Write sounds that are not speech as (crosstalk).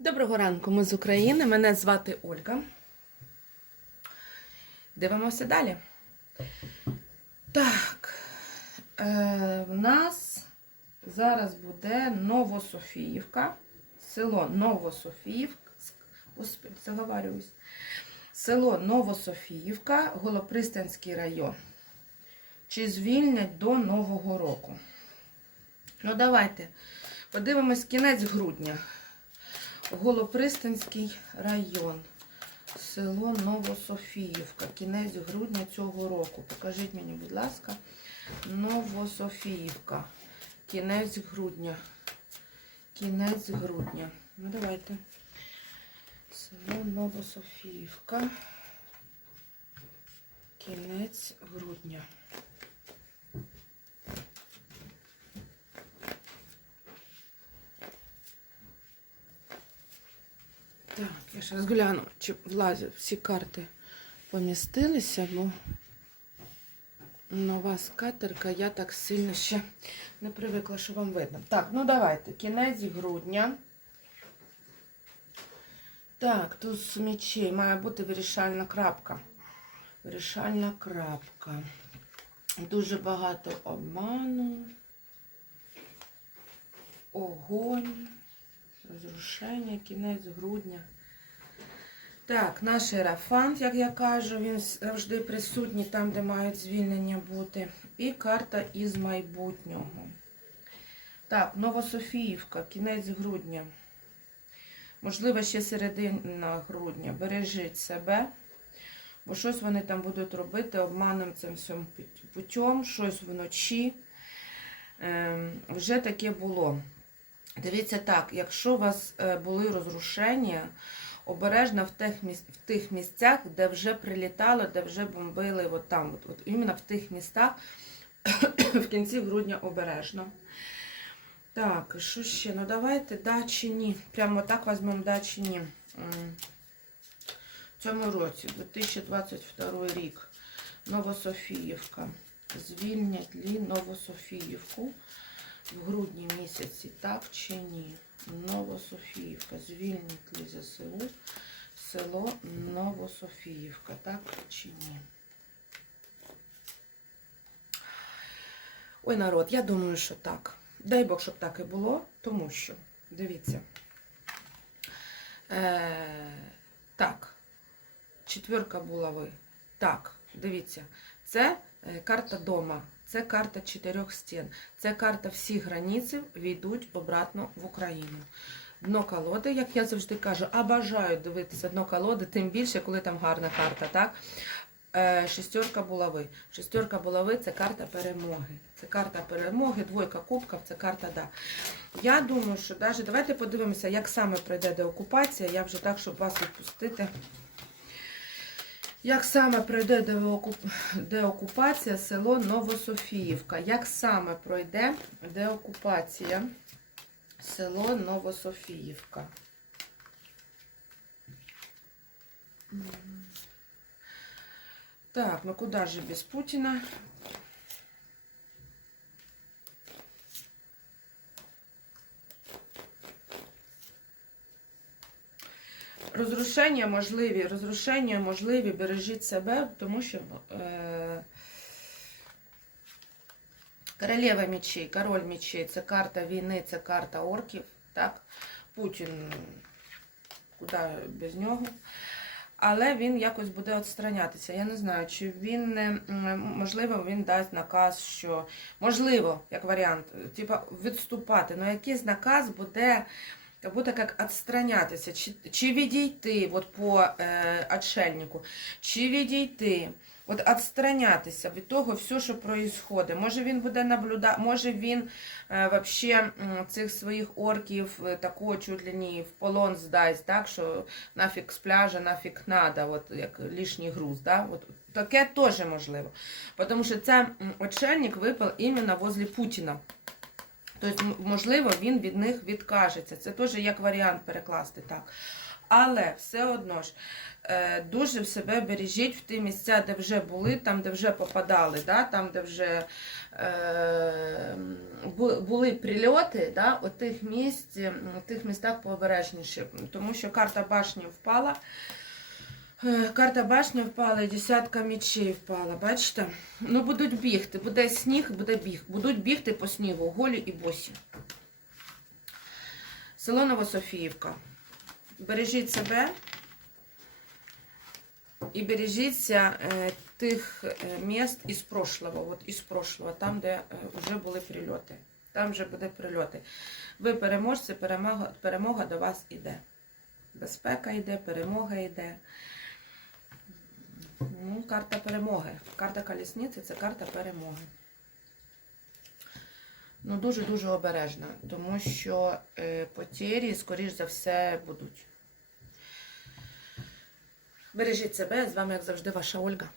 Доброго ранку, ми з України. Мене звати Ольга. Дивимося далі. Так, е, в нас зараз буде Новософіївка, село Новософіївка. Господи. Село Новософіївка, Голопристанський район. Чи звільнять до Нового року? Ну, давайте подивимось кінець грудня. Голопристанський район, село Новософіївка, кінець грудня цього року. Покажіть мені, будь ласка, Новософіївка, кінець грудня. Кінець грудня. Ну, давайте. Село Новософіївка. Кінець грудня. Так, я зараз гляну, чи влазять всі карти помістилися, бо нова скатерка, я так сильно ще не привикла, що вам видно. Так, ну давайте, кінець грудня. Так, тут з мечей має бути вирішальна крапка. Вирішальна крапка. Дуже багато обману. Огонь. Розрушення, кінець грудня. Так, наш ерафант, як я кажу, він завжди присутній там, де мають звільнення бути. І карта із майбутнього. Так, Новософіївка, кінець грудня. Можливо, ще середина грудня. Бережіть себе. Бо щось вони там будуть робити обманом цим всім путем, щось вночі. Ем, вже таке було. Дивіться так, якщо у вас е, були розрушення, обережно в тих, в тих місцях, де вже прилітало, де вже бомбили, от там, от, от іменно в тих містах, (coughs) в кінці грудня обережно. Так, що ще? Ну давайте, да чи ні. Прямо так візьмемо, да чи ні. В цьому році, 2022 рік, Новософіївка. Звільнять лі Новософіївку в грудні місяці, так чи ні? Новософіївка. Звільнить лі ЗСУ село Новософіївка, так чи ні? Ой, народ, я думаю, що так. Дай Бог, щоб так і було, тому що, дивіться. Е, Так, четверка була ви. Так, дивіться, це е, карта дома. Це карта чотирьох стін. Це карта всіх границів війдуть обратно в Україну. Дно колоди, як я завжди кажу, а бажаю дивитися дно колоди, тим більше, коли там гарна карта. так? Е, Шестерка булави. Шестерка булави це карта перемоги. Це карта перемоги, двойка кубків, це карта да. Я думаю, що навіть давайте подивимося, як саме пройде деокупація. Я вже так, щоб вас відпустити. Як саме пройде деокупація село Новософіївка? Як саме пройде деокупація село Новософіївка? Так, ну куда же без Путина? Розрушення можливі, розрушення можливі, бережіть себе, тому що е, королева мечей, король мечей це карта війни, це карта орків. так? Путін, куди без нього. Але він якось буде відстранятися. Я не знаю, чи він не можливо він дасть наказ, що можливо, як варіант, типа відступати. Ну якийсь наказ буде как будто как отстранятися, чи, чи відійти от по е, отшельнику, чи відійти, от отстранятися від того, все, що відбувається. Може він буде наблюдати, може він е, вообще цих своїх орків е, такого чуть ли не в полон здасть, так, що нафіг з пляжа, нафіг надо, от як лишній груз. Да? От, таке теж можливо. Тому що це отшельник випав іменно возле Путіна. Тобто, можливо, він від них відкажеться. Це теж як варіант перекласти так. Але все одно ж е, дуже в себе бережіть в ті місця, де вже були, там, де вже попадали, да? там, де вже е, були прильоти, да? от тих місць, м, тих містах пообережніше. Тому що карта башні впала. Е, Карта башні впала, десятка мечей впала, бачите? Ну, будуть бігти, буде сніг, буде біг. Будуть бігти по снігу, голі і босі. Село Новософіївка. Бережіть себе і бережіться е, тих е, міст із прошлого, от із прошлого, там, де вже були прильоти. Там вже буде прильоти. Ви переможці, перемога, перемога до вас іде. Безпека йде, перемога йде. Ну, карта перемоги. Карта колісниці це карта перемоги. Ну, дуже-дуже обережна, тому що е, потері, скоріш за все, будуть. Бережіть себе, з вами, як завжди, ваша Ольга.